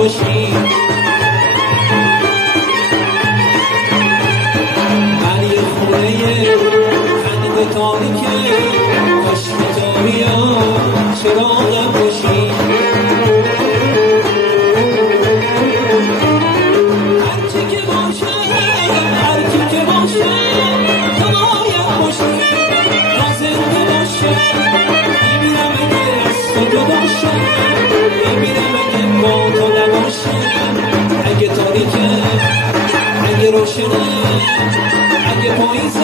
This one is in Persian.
باشی ولی خونه خنده تاریکه کاش میتاری ها چراغم باشی هرچی که باشه هرچی که باشه تو باید باشی تا زنده باشه میمیرم اگه از تو جدا شه میمیرم اگه با تو نباشه اگه تاریکه اگه روشنه اگه پاییزه